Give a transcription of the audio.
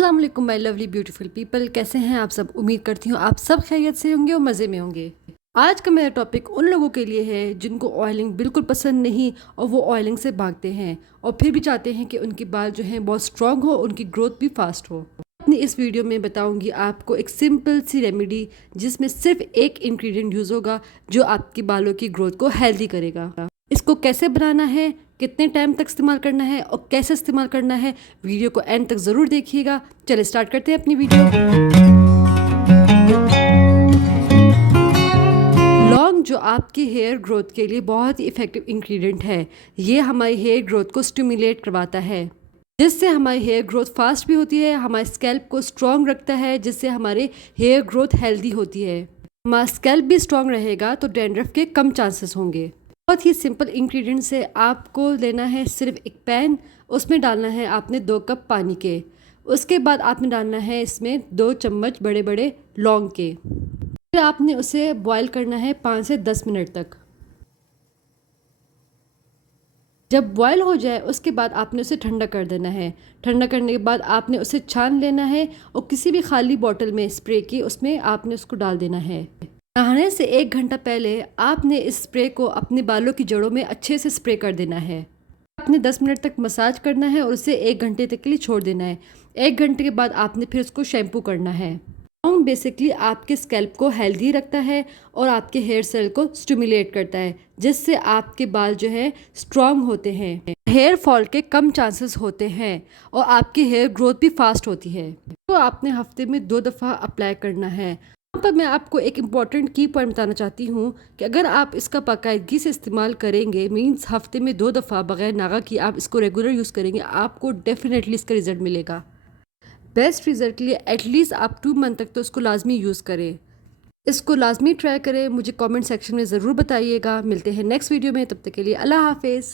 अस्सलाम वालेकुम my lovely beautiful people, कैसे हैं आप सब। उम्मीद करती हूँ आप सब खैरियत से होंगे और मज़े में होंगे। आज का मेरा टॉपिक उन लोगों के लिए है जिनको ऑयलिंग बिल्कुल पसंद नहीं और वो ऑयलिंग से भागते हैं और फिर भी चाहते हैं कि उनके बाल जो हैं बहुत स्ट्रॉन्ग हो, उनकी ग्रोथ भी फास्ट हो। अपनी इस वीडियो में बताऊंगी आपको एक सिंपल सी रेमेडी जिसमें सिर्फ एक इंग्रेडिएंट यूज़ होगा जो आपके बालों की ग्रोथ को हेल्दी करेगा। इसको कैसे बनाना है, कितने टाइम तक इस्तेमाल करना है और कैसे इस्तेमाल करना है, वीडियो को एंड तक ज़रूर देखिएगा। चलिए स्टार्ट करते हैं अपनी वीडियो। लौंग जो आपकी हेयर ग्रोथ के लिए बहुत ही इफ़ेक्टिव इंग्रेडिएंट है। ये हमारी हेयर ग्रोथ को स्टिमुलेट करवाता है जिससे हमारी हेयर ग्रोथ फास्ट भी होती है, हमारे स्कैल्प को स्ट्रॉन्ग रखता है जिससे हमारे हेयर ग्रोथ हेल्दी होती है। हमारा स्कैल्प भी स्ट्रॉन्ग रहेगा तो डैंड्रफ के कम चांसेस होंगे। बहुत ही सिंपल इंग्रेडिएंट से आपको लेना है सिर्फ एक पैन, उसमें डालना है आपने 2 कप पानी के। उसके बाद आपने डालना है इसमें 2 चम्मच बड़े बड़े लौंग के। फिर आपने उसे बॉईल करना है 5 से 10 मिनट तक। जब बॉयल हो जाए उसके बाद आपने उसे ठंडा कर देना है। ठंडा करने के बाद आपने उसे छान लेना है और किसी भी खाली बोतल में स्प्रे की उसमें आपने उसको डाल देना है। नहाने से 1 घंटा पहले आपने इस स्प्रे को अपने बालों की जड़ों में अच्छे से स्प्रे कर देना है। आपने 10 मिनट तक मसाज करना है और उसे 1 घंटे तक के लिए छोड़ देना है। 1 घंटे के बाद आपने फिर उसको शैम्पू करना है। लौंग बेसिकली आपके स्कैल्प को हेल्दी रखता है और आपके हेयर सेल को स्टिमुलेट करता है जिससे आपके बाल जो है स्ट्रॉन्ग होते हैं, हेयर फॉल के कम चांसेस होते हैं और आपकी हेयर ग्रोथ भी फास्ट होती है। तो आपने हफ्ते में 2 दफ़ा अप्लाई करना है। यहाँ पर मैं आपको एक इम्पॉर्टेंट की पॉइंट बताना चाहती हूँ कि अगर आप इसका बाकायदगी से इस्तेमाल करेंगे, मीन्स हफ्ते में 2 दफ़ा बगैर नागा की आप इसको रेगुलर यूज़ करेंगे, आपको डेफिनेटली इसका रिजल्ट मिलेगा। बेस्ट रिजल्ट के लिए एटलीस्ट आप 2 मंथ तक तो इसको लाजमी यूज़ करें। इसको लाजमी ट्राई करें। मुझे कमेंट सेक्शन में ज़रूर बताइएगा। मिलते हैं नेक्स्ट वीडियो में, तब तक के लिए अल्लाह हाफिज़।